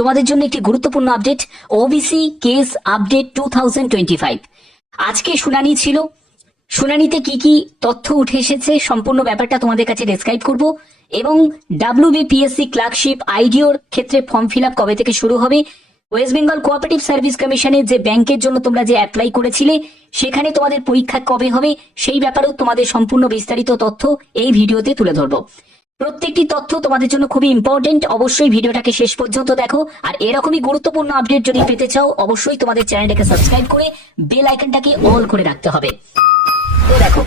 তোমাদের জন্য একটি গুরুত্বপূর্ণ update OBC case update two আজকে শুনানি ছিল। শুনানিতে কি কি তথ্য উঠে এসেছে সম্পূর্ণ ব্যাপারটা তোমাদের কাছে ডেসক্রাইব করব এবং ডাব্লিউবিপিএসসি ক্লার্কশিপ আইডিওর ক্ষেত্রে ফর্ম ফিল কবে থেকে শুরু হবে? ওয়েস্ট বেঙ্গল কোঅপারেটিভ সার্ভিস কমিশনের যে ব্যাংকের জন্য তোমরা যে অ্যাপ্লাই করেছিলে, সেখানে তোমাদের পরীক্ষা কবে হবে? সেই ব্যাপারেও তোমাদের সম্পূর্ণ বিস্তারিত তথ্য এই ভিডিওতে তুলে ধরবো। প্রত্যেকটি তথ্য তোমাদের জন্য খুবই ইম্পর্টেন্ট অবশ্যই ভিডিওটাকে শেষ পর্যন্ত দেখো। আর এরকমই গুরুত্বপূর্ণ আপডেট যদি পেতে চাও, অবশ্যই তোমাদের চ্যানেলটাকে সাবস্ক্রাইব করে বেল আইকনটাকে অল করে রাখতে হবে। তো দেখো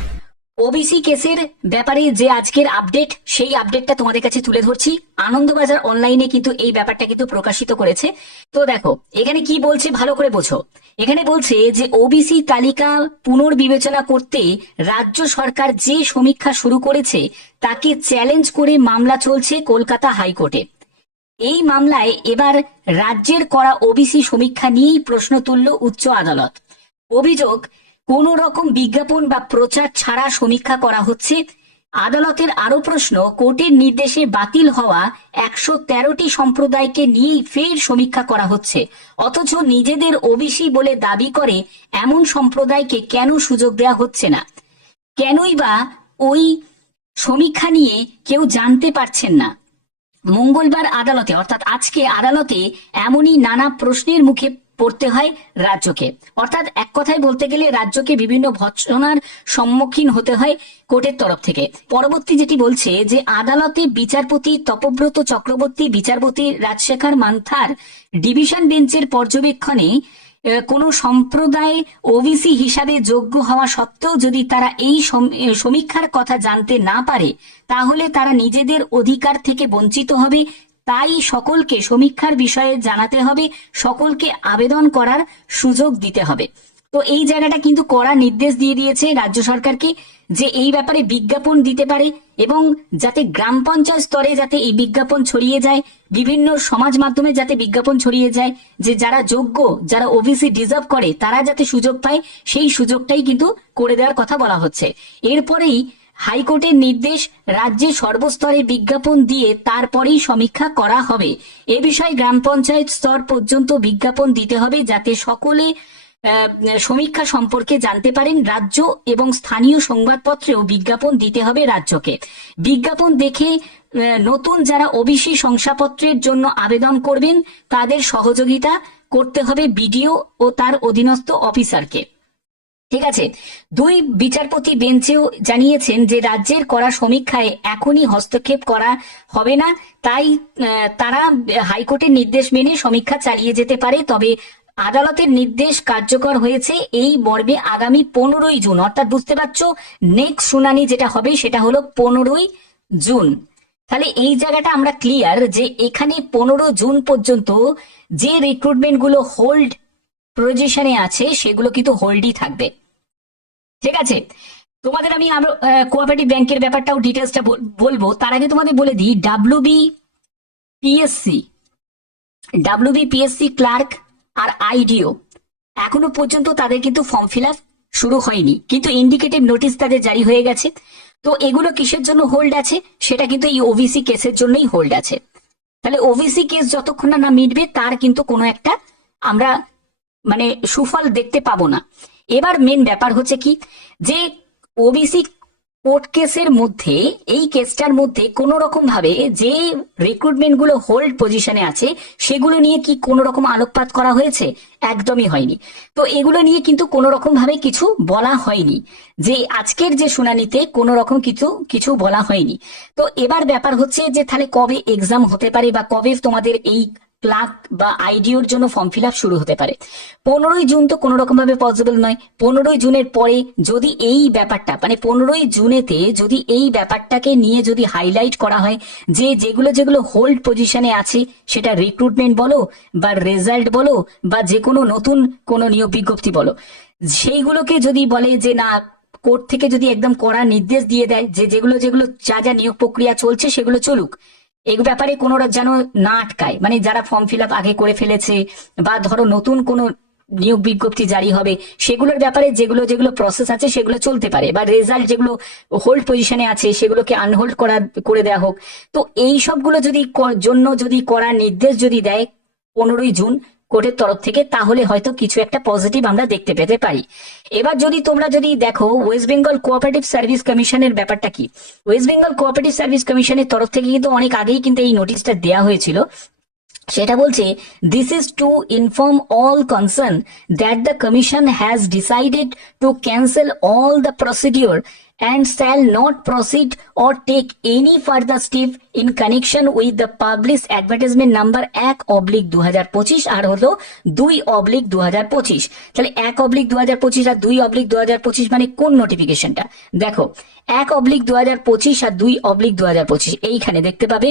ওবিসি কেসের ব্যাপারে যে আজকের আপডেট সেই আপডেটটা তোমাদের কাছে তুলে ধরছি। আনন্দবাজার অনলাইনে কিন্তু এই ব্যাপারটা কিন্তু প্রকাশিত করেছে। তো দেখো, এখানে কি বলছে ভালো করে বোঝো। এখানে বলছে যে ওবিসি তালিকা পুনর্বিবেচনা করতে রাজ্য সরকার যে সমীক্ষা শুরু করেছে, তাকে চ্যালেঞ্জ করে মামলা চলছে কলকাতা হাইকোর্টে। এই মামলায় এবার রাজ্যের করা ওবিসি সমীক্ষা নিয়েই প্রশ্ন তুলল উচ্চ আদালত। অভিযোগ কোন রকম বিজ্ঞাপন বা প্রচার ছাড়া সমীক্ষা করা হচ্ছে? আদালতের আরও প্রশ্ন, কোর্টের নির্দেশে বাতিল হওয়া একশো তেরোটি সম্প্রদায়কে নিয়েই ফের সমীক্ষা করা হচ্ছে। অথচ নিজেদের ওবিসি বলে দাবি করে এমন সম্প্রদায়কে কেন সুযোগ দেওয়া হচ্ছে না? কেনই বা ওই সমীক্ষা নিয়ে কেউ জানতে পারছেন না। মঙ্গলবার আদালতে, অর্থাৎ আজকে আদালতে এমনই নানা প্রশ্নের মুখে পড়তে হয় রাজ্যকে। অর্থাৎ এক কথায় বলতে গেলে রাজ্যকে বিভিন্ন ভৎসনার সম্মুখীন হতে হয় কোর্টের তরফ থেকে। পরবর্তী যেটি বলছে যে, আদালতে বিচারপতি তপব্রত চক্রবর্তী, বিচারপতি রাজশেখর মান্থার ডিভিশন বেঞ্চের পর্যবেক্ষণে কোনো সম্প্রদায় ওবিসি হিসাবে যোগ্য হওয়া সত্ত্বেও যদি তারা এই সমীক্ষার কথা জানতে না পারে, তাহলে তারা নিজেদের অধিকার থেকে বঞ্চিত হবে তাই সকলকে সমীক্ষার বিষয়ে জানাতে হবে, সকলকে আবেদন করার সুযোগ দিতে হবে। তো এই জায়গাটা কিন্তু কড়া নির্দেশ দিয়ে দিয়েছে রাজ্য সরকারকে যে এই ব্যাপারে বিজ্ঞাপন দিতে পারে এবং যাতে গ্রাম পঞ্চায়েত স্তরে যাতে এই বিজ্ঞাপন ছড়িয়ে যায়, বিভিন্ন সমাজ মাধ্যমে যাতে বিজ্ঞাপন ছড়িয়ে যায়, যে যারা যোগ্য, যারা ওবিসি ডিজার্ভ করে, তারা যাতে সুযোগ পায়, সেই সুযোগটাই কিন্তু করে দেওয়ার কথা বলা হচ্ছে। এরপরেই হাইকোর্টের নির্দেশ রাজ্যে সর্বস্তরে বিজ্ঞাপন দিয়ে তারপরেই সমীক্ষা করা হবে। এ বিষয়ে গ্রাম পঞ্চায়েত স্তর পর্যন্ত বিজ্ঞাপন দিতে হবে যাতে সকলে সমীক্ষা সম্পর্কে জানতে পারেন। রাজ্য এবং স্থানীয় সংবাদপত্রেও বিজ্ঞাপন দিতে হবে রাজ্যকে। বিজ্ঞাপন দেখে নতুন যারা ওবিসি শংসাপত্রের জন্য আবেদন করবেন, তাদের সহযোগিতা করতে হবে বিডিও ও তার অধীনস্থ অফিসারকে। ঠিক আছে। দুই বিচারপতি বেঞ্চেও জানিয়েছেন যে রাজ্যের করা সমীক্ষায় এখনই হস্তক্ষেপ করা হবে না। তাই তারা হাইকোর্টের নির্দেশ মেনে সমীক্ষা চালিয়ে যেতে পারে। তবে আদালতের নির্দেশ কার্যকর হয়েছে এই মর্মে আগামী পনেরোই জুন, অর্থাৎ বুঝতে পারছ নেক্সট শুনানি যেটা হবে সেটা হলো পনেরোই জুন। তাহলে এই জায়গাটা আমরা ক্লিয়ার যে এখানে পনেরো জুন পর্যন্ত যে রিক্রুটমেন্টগুলো হোল্ড পজিশনে আছে, সেগুলো কিন্তু হোল্ডই থাকবে। ঠিক আছে? তোমাদের আমি কোঅপারেটিভ ব্যাংকের ব্যাপারটাও ডিটেলসটা বলব। তার আগে তোমাদের বলে দিই WB PSC WB PSC clerk আর আইডিও এখনও পর্যন্ত তাদের কিন্তু ফর্ম ফিল আপ শুরু হয়নি। কিন্তু ইন্ডিকেটিভ নোটিশ তাদের জারি হয়ে গেছে। তো এগুলো কিসের জন্য হোল্ড আছে? সেটা কিন্তু এই ওবিসি কেসের জন্যই হোল্ড আছে। তাহলে ওবিসি কেস যতক্ষণ না মিটবে, তার কিন্তু কোনো একটা আমরা মানে সুফল দেখতে পাবো না। এবার মেন ব্যাপার হচ্ছে কি? যে ওবিসি কোর্ট কেসের মধ্যে, এই কেসটার মধ্যে কোন রকম ভাবে যে রিক্রুটমেন্টগুলো হোল্ড পজিশনে আছে, সেগুলো নিয়ে কি কোন রকম আলোকপাত করা হয়েছে? একদমই হয়নি। তো এগুলো নিয়ে কিন্তু কোন রকম ভাবে কিছু বলা হয়নি। যে আজকের যে শুনানিতে কোন রকম কিছু কিছু বলা হয়নি। তো এবার ব্যাপার হচ্ছে যে তাহলে কবে এক্সাম হতে পারে বা কবে তোমাদের এই ক্লার্ক বা আইডিওর জন্য ফর্ম ফিল শুরু হতে পারে। পনেরোই জুন তো কোনো রকম ভাবে পসিবল নয়। পনেরোই জুনের পরে যদি এই ব্যাপারটা মানে পনেরোই জুনেতে যদি এই ব্যাপারটাকে নিয়ে যদি হাইলাইট করা হয় যে যেগুলো যেগুলো হোল্ড পজিশনে আছে, সেটা রিক্রুটমেন্ট বলো বা রেজাল্ট বলো বা যে কোনো নতুন কোনো নিয়োগ বিজ্ঞপ্তি বলো, সেইগুলোকে যদি বলে যে না, কোর্ট থেকে যদি একদম কড়া নির্দেশ দিয়ে দেয় যে যেগুলো যেগুলো যা যা নিয়োগ প্রক্রিয়া চলছে সেগুলো চলুক এই ব্যাপারে কোনো যেন না আটকায়। মানে যারা ফর্ম ফিল আগে করে ফেলেছে বা ধরো নতুন কোনো নিয়োগ বিজ্ঞপ্তি জারি হবে, সেগুলোর ব্যাপারে যেগুলো যেগুলো প্রসেস আছে সেগুলো চলতে পারে বা রেজাল্ট যেগুলো হোল্ড পজিশনে আছে সেগুলোকে আনহোল্ড করা, করে দেওয়া হোক। তো এই সবগুলো যদি জন্য যদি করার নির্দেশ যদি দেয়, পনেরোই জুন কোর্টের তরফ থেকে, তাহলে হয়তো কিছু একটা পজিটিভ আমরা দেখতে পেতে পারি। এবার যদি তোমরা যদি দেখো ওয়েস্ট বেঙ্গল কোঅপারেটিভ সার্ভিস কমিশনের ব্যাপারটা কি? ওয়েস্ট বেঙ্গল কোঅপারেটিভ সার্ভিস কমিশনের তরফ থেকে কিন্তু অনেক আগেই কিন্তু এই নোটিশটা দেওয়া হয়েছিল। সেটা বলছে this is to inform all concern that the commission has decided to cancel all the procedure and shall not proceed or take any further step in connection with the published advertisement number এক oblique দু হাজার পঁচিশ আর হলো দুই oblique দু হাজার পঁচিশ। তাহলে এক অবলিক দু হাজার পঁচিশ আর দুই অবলিক দু হাজার পঁচিশ মানে কোন নোটিফিকেশনটা দেখো, এক অবলিক দু হাজার পঁচিশ আর দুই অবলিক দু হাজার পঁচিশ, এইখানে দেখতে পাবে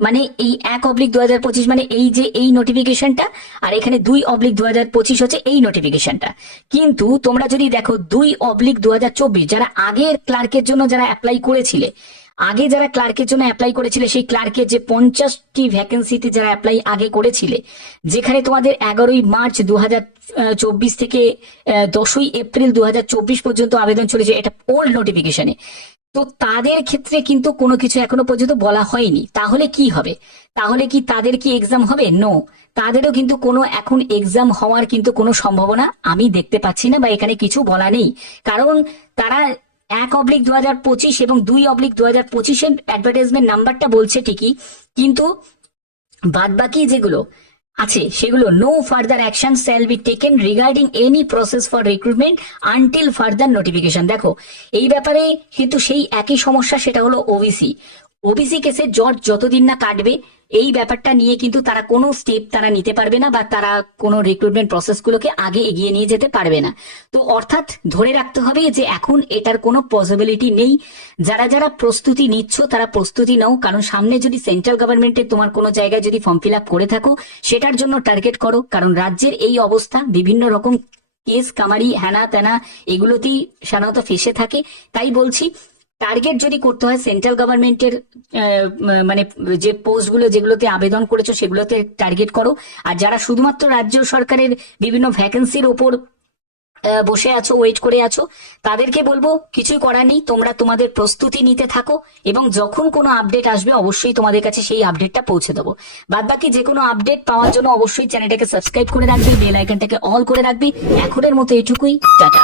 মানে এই এক অবলিক দু হাজার পঁচিশ মানে এই যে এই নোটিফিকেশনটা আর এখানে দুই অবলিক দু হাজার পঁচিশ হচ্ছে এই নোটিফিকেশনটা কিন্তু তোমরা যদি দেখো দুই অবলিক দু হাজার চব্বিশ, যারা আগের ক্লার্কের জন্য যারা অ্যাপ্লাই করেছিলে, আগে যারা ক্লার্কের জন্য অ্যাপ্লাই করেছিলে, সেই ক্লার্কের যে পঞ্চাশটি ভ্যাকেন্সিতে যারা অ্যাপ্লাই আগে করেছিলে, যেখানে তোমাদের এগারোই মার্চ দু চব্বিশ থেকে দশই এপ্রিল দু পর্যন্ত আবেদন চলেছে, এটা ওল্ড নোটিফিকেশনে তো তাদের ক্ষেত্রে কিন্তু কোনো কিছু এখনও পর্যন্ত বলা হয়নি। তাহলে কি হবে? তাহলে কি তাদের কি এক্সাম হবে? নো তাদেরও কিন্তু কোনো এখন এক্সাম হওয়ার কিন্তু কোনো সম্ভাবনা আমি দেখতে পাচ্ছি না বা এখানে কিছু বলা নেই। কারণ তারা এক অবলিক দু হাজার পঁচিশ এবং দুই অবলিক দু হাজার পঁচিশের অ্যাডভার্টাইজমেন্ট নাম্বারটা বলছে ঠিকই, কিন্তু বাদ বাকি যেগুলো আছে, সেগুলো no further action shall be taken regarding any process for recruitment until further notification দেখো, এই ব্যাপারে কিন্তু সেই একই সমস্যা, সেটা হলো ওবিসি ওবিসি কেসের জট যতদিন না কাটবে, এই ব্যাপারটা নিয়ে কিন্তু তারা কোনো স্টেপ তারা নিতে পারবে না বা তারা কোনো রিক্রুটমেন্ট প্রসেসগুলোকে আগে এগিয়ে নিয়ে যেতে পারবে না। তো অর্থাৎ ধরে রাখতে হবে যে এখন এটার কোনো পসিবিলিটি নেই। যারা যারা প্রস্তুতি নিচ্ছ, তারা প্রস্তুতি নাও। কারণ সামনে যদি সেন্ট্রাল গভর্নমেন্টে তোমার কোনো জায়গায় যদি ফর্ম ফিল আপ করে থাকো, সেটার জন্য টার্গেট করো। কারণ রাজ্যের এই অবস্থা, বিভিন্ন রকম কেস কামারি হ্যানা ত্যানা এগুলোতেই সাধারণত ফেসে থাকে। তাই বলছি টার্গেট যদি করতে হয় সেন্ট্রাল গভর্নমেন্টের মানে যে পোস্টগুলো যেগুলোতে আবেদন করেছ সেগুলোতে টার্গেট করো। আর যারা শুধুমাত্র রাজ্য সরকারের বিভিন্ন ভ্যাকেন্সির ওপর বসে আছো ওয়েট করে আছো, তাদেরকে বলব কিছুই করার নেই। তোমরা তোমাদের প্রস্তুতি নিতে থাকো এবং যখন কোনো আপডেট আসবে অবশ্যই তোমাদের কাছে সেই আপডেটটা পৌঁছে দেবো। বাদ বাকি যে কোনো আপডেট পাওয়ার জন্য অবশ্যই চ্যানেলটাকে সাবস্ক্রাইব করে রাখবে বেল আইকনটাকে অল করে রাখবে। এখনের মতো এটুকুই টাটা।